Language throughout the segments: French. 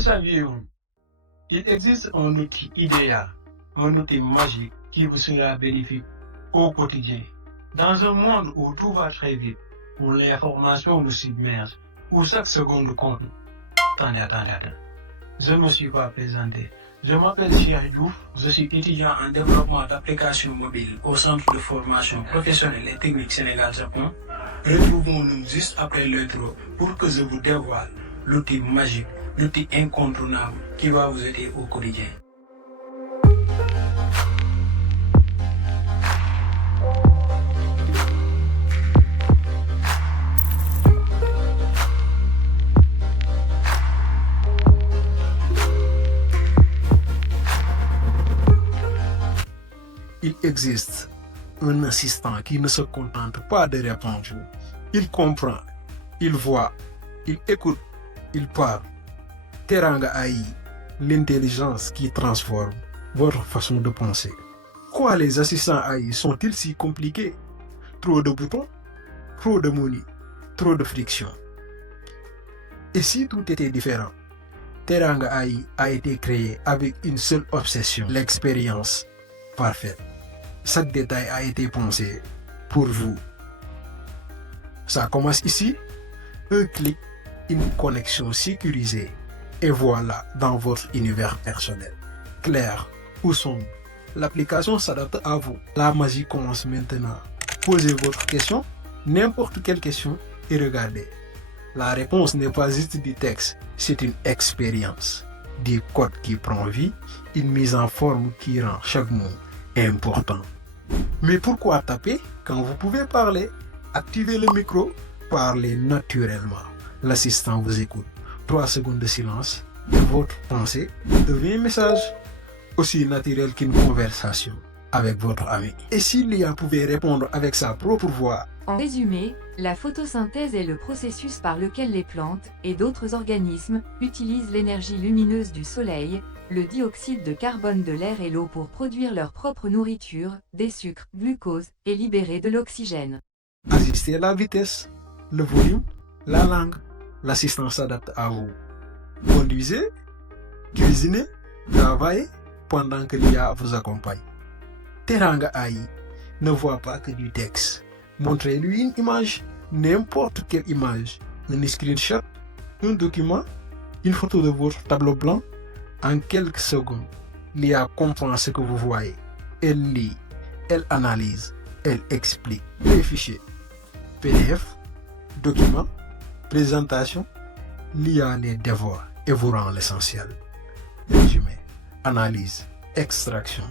Le saviez-vous? Il existe un outil idéal, un outil magique qui vous sera bénéfique au quotidien. Dans un monde où tout va très vite, où l'information nous submerge, où chaque seconde compte. Attendez. Je ne me suis pas présenté. Je m'appelle Cheikh Diouf, je suis étudiant en développement d'applications mobiles au Centre de formation professionnelle et technique Sénégal-Japon. Retrouvons-nous juste après l'intro pour que je vous dévoile l'outil magique, l'outil incontournable qui va vous aider au quotidien. Il existe un assistant qui ne se contente pas de répondre. Il comprend, il voit, il écoute, il parle. Teranga AI, l'intelligence qui transforme votre façon de penser. Quoi, les assistants AI sont-ils si compliqués? Trop de boutons, trop de menus, trop de friction. Et si tout était différent? Teranga AI a été créé avec une seule obsession, l'expérience parfaite. Chaque détail a été pensé pour vous. Ça commence ici. Un clic, une connexion sécurisée. Et voilà dans votre univers personnel. Clair ou sombre, l'application s'adapte à vous. La magie commence maintenant. Posez votre question, n'importe quelle question, et regardez. La réponse n'est pas juste du texte, c'est une expérience. Des codes qui prend vie, une mise en forme qui rend chaque mot important. Mais pourquoi taper quand vous pouvez parler? Activez le micro, parlez naturellement. L'assistant vous écoute. 3 secondes de silence et votre pensée devient un message aussi naturel qu'une conversation avec votre ami. Et si l'IA pouvait répondre avec sa propre voix? En résumé, la photosynthèse est le processus par lequel les plantes et d'autres organismes utilisent l'énergie lumineuse du soleil, le dioxyde de carbone de l'air et l'eau pour produire leur propre nourriture, des sucres, glucose, et libérer de l'oxygène. Ajustez la vitesse, le volume, la langue. L'assistant s'adapte à vous. Conduisez, cuisinez, travaillez pendant que l'IA vous accompagne. Teranga AI ne voit pas que du texte. Montrez-lui une image, n'importe quelle image, un screenshot, un document, une photo de votre tableau blanc. En quelques secondes, l'IA comprend ce que vous voyez. Elle lit, elle analyse, elle explique. Les fichiers, PDF, documents, présentation, l'IA les dévore et vous rend l'essentiel. Résumé, analyse, extraction,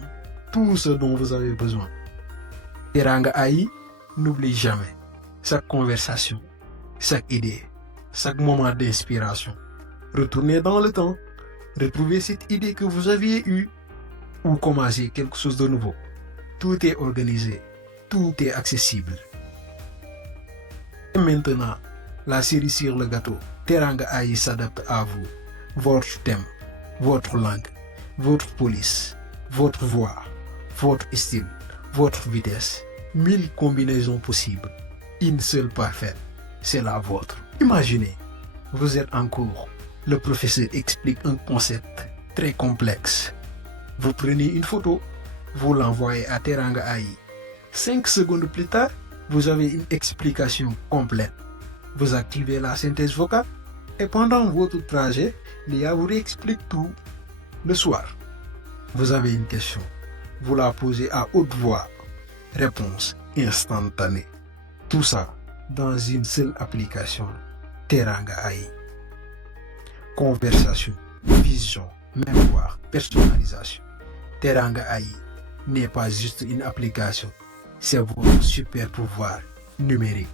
tout ce dont vous avez besoin. Teranga AI n'oublie jamais chaque conversation, chaque idée, chaque moment d'inspiration. Retournez dans le temps, retrouvez cette idée que vous aviez eue ou commencez quelque chose de nouveau. Tout est organisé, tout est accessible. Et maintenant, la série sur le gâteau. Teranga AI s'adapte à vous. Votre thème, votre langue, votre police, votre voix, votre style, votre vitesse. 1000 combinaisons possibles. Une seule parfaite, c'est la vôtre. Imaginez, vous êtes en cours. Le professeur explique un concept très complexe. Vous prenez une photo, vous l'envoyez à Teranga AI. 5 secondes plus tard, vous avez une explication complète. Vous activez la synthèse vocale et pendant votre trajet, l'IA vous réexplique tout. Le soir, vous avez une question. Vous la posez à haute voix. Réponse instantanée. Tout ça dans une seule application. Teranga AI. Conversation, vision, mémoire, personnalisation. Teranga AI n'est pas juste une application, c'est votre super pouvoir numérique.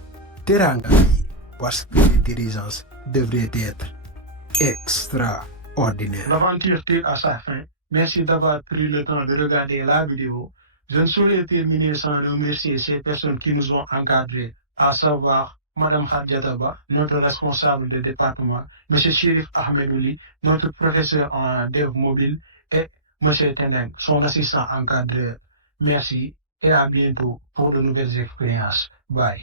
Teranga AI, parce que l'intelligence devrait être extraordinaire. L'aventure tire à sa fin. Merci d'avoir pris le temps de regarder la vidéo. Je ne saurais terminer sans remercier ces personnes qui nous ont encadrés, à savoir Madame Khadjataba, notre responsable de département, M. Chérif Ahmedouli, notre professeur en dev mobile, et M. Tendeng, son assistant encadreur. Merci et à bientôt pour de nouvelles expériences. Bye.